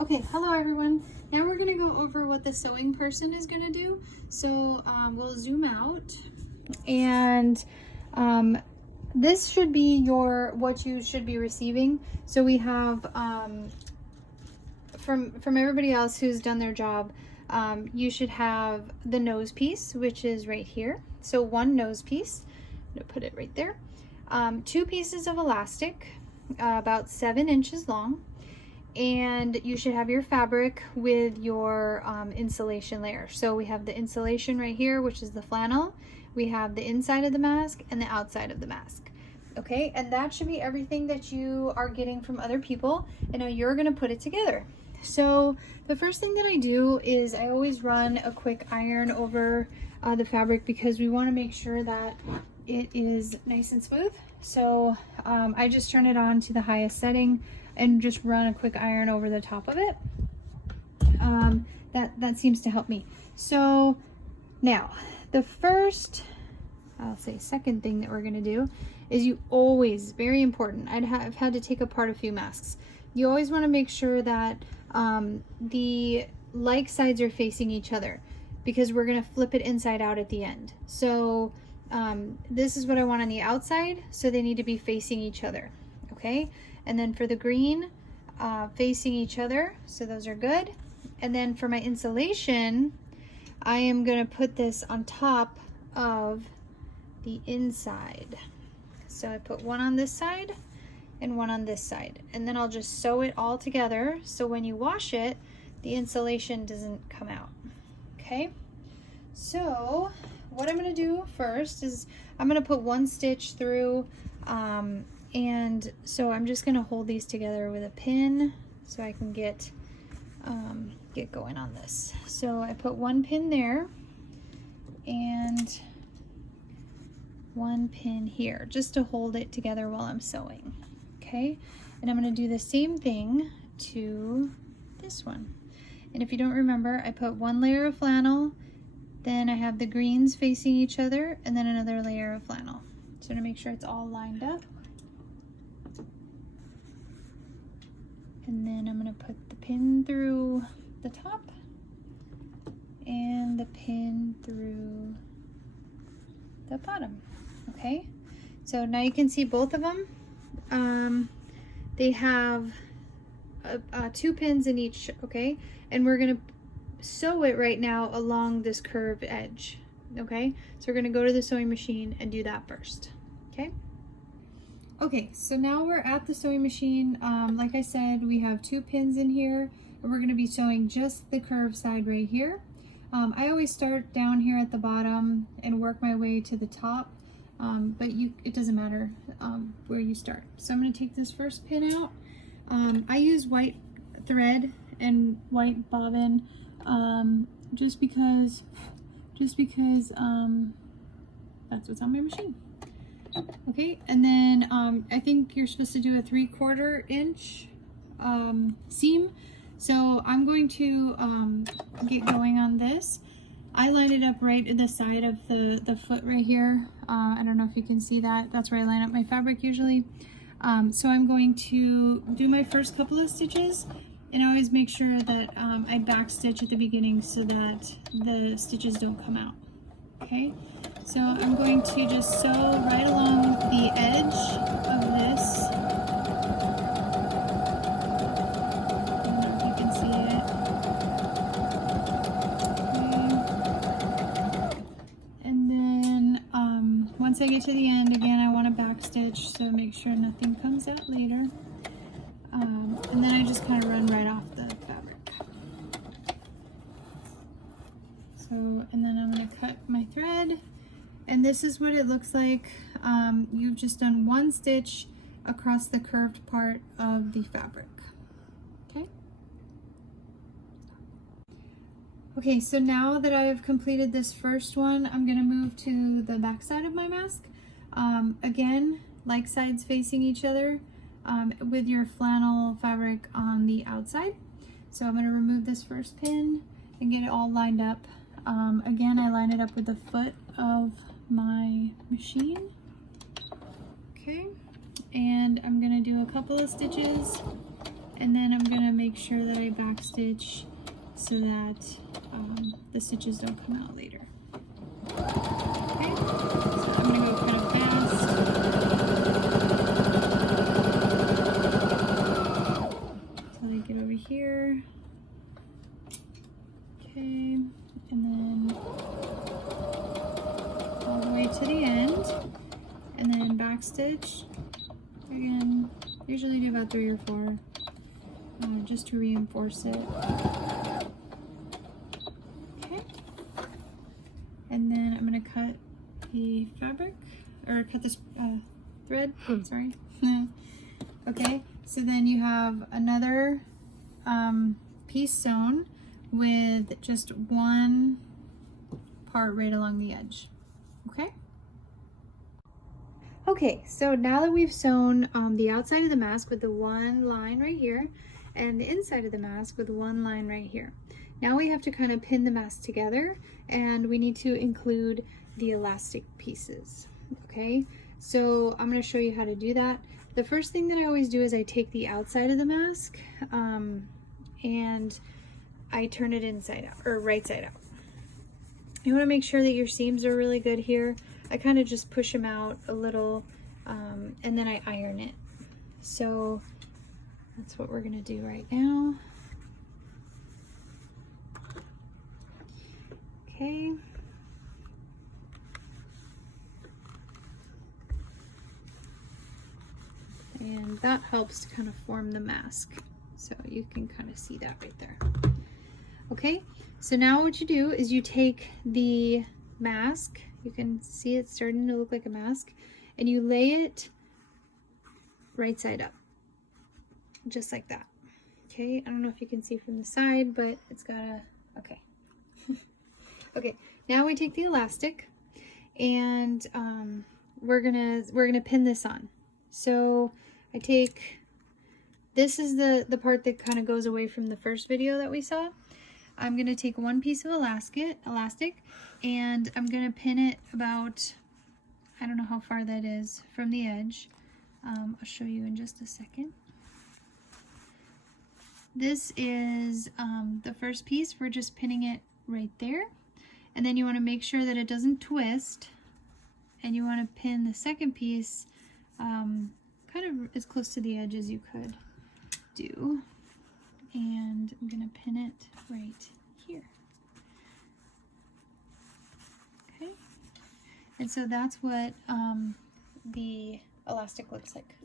Okay, hello everyone. Now we're gonna go over what the sewing person is gonna do. So we'll zoom out, and this should be what you should be receiving. So we have from everybody else who's done their job, you should have the nose piece, which is right here. So one nose piece, I'm gonna put it right there. 2 pieces of elastic, about 7 inches long. And you should have your fabric with your insulation layer. So we have the insulation right here, which is the flannel. We have the inside of the mask and the outside of the mask. Okay, and that should be everything that you are getting from other people. And now you're gonna put it together. So the first thing that I do is I always run a quick iron over the fabric, because we wanna make sure that it is nice and smooth. So I just turn it on to the highest setting and just run a quick iron over the top of it. That seems to help me. So now the first, second thing that we're gonna do is you always, very important, I've had to take apart a few masks. You always wanna make sure that the like sides are facing each other, because we're gonna flip it inside out at the end. So this is what I want on the outside, so they need to be facing each other, okay? And then for the green, facing each other, so those are good. And then for my insulation, I am gonna put this on top of the inside. So I put one on this side and one on this side, and then I'll just sew it all together, so when you wash it, the insulation doesn't come out, okay? So what I'm gonna do first is I'm gonna put one stitch through, and so I'm just gonna hold these together with a pin so I can get going on this. So I put one pin there and one pin here, just to hold it together while I'm sewing, okay? And I'm gonna do the same thing to this one. And if you don't remember, I put one layer of flannel, then I have the greens facing each other, and then another layer of flannel. So to make sure it's all lined up. And then I'm gonna put the pin through the top and the pin through the bottom, okay? So now you can see both of them. They have 2 pins in each, okay? And we're gonna sew it right now along this curved edge, okay? So we're gonna go to the sewing machine and do that first, okay? Okay, so now we're at the sewing machine. Like I said, we have 2 pins in here, and we're gonna be sewing just the curved side right here. I always start down here at the bottom and work my way to the top, but it doesn't matter where you start. So I'm gonna take this first pin out. I use white thread and white bobbin, just because that's what's on my machine. Okay, and then I think you're supposed to do a 3/4 inch seam. So I'm going to get going on this. I line it up right at the side of the foot right here. I don't know if you can see that. That's where I line up my fabric usually. So I'm going to do my first couple of stitches, and I always make sure that I back stitch at the beginning so that the stitches don't come out. Okay, so I'm going to just sew right along the edge of this. I don't know if you can see it. Okay. And then once I get to the end, again, I want to back stitch, so make sure nothing comes out later. And then I just kind of run right off the fabric. So, and then I'm going to cut my thread, and this is what it looks like. You've just done 1 stitch across the curved part of the fabric. Okay. Okay, so now that I've completed this first one, I'm going to move to the back side of my mask. Again, like sides facing each other, with your flannel fabric on the outside. So I'm going to remove this first pin and get it all lined up. Again, I line it up with the foot of my machine. Okay, and I'm going to do a couple of stitches, and then I'm going to make make sure that I backstitch so that the stitches don't come out later. Okay, so I'm gonna go kind of fast. Until I get over here. Okay, and then all the way to the end, and then backstitch. Again, usually do about 3 or 4, just to reinforce it. Okay, and then I'm gonna cut the fabric, or cut this thread. Sorry. Okay, so then you have another piece sewn with just one part right along the edge. Okay. Okay, so now that we've sewn the outside of the mask with the one line right here and the inside of the mask with one line right here, now we have to kind of pin the mask together, and we need to include the elastic pieces. Okay, so I'm going to show you how to do that. The first thing that I always do is I take the outside of the mask and I turn it inside out, or right side out. You want to make sure that your seams are really good here. I kind of just push them out a little and then I iron it. So that's what we're going to do right now. Okay. And that helps to kind of form the mask. So you can kind of see that right there. Okay, so now what you do is you take the mask, you can see it's starting to look like a mask, and you lay it right side up, just like that. Okay, I don't know if you can see from the side, but it's got a, okay. Okay, now we take the elastic and we're gonna pin this on. So I take, this is the part that kind of goes away from the first video that we saw. I'm gonna take one piece of elastic and I'm gonna pin it about, I don't know how far that is from the edge. I'll show you in just a second. This is the first piece. We're just pinning it right there. And then you want to make sure that it doesn't twist. And you want to pin the second piece kind of as close to the edge as you could do. And I'm going to pin it right here. Okay. And so that's what the elastic looks like.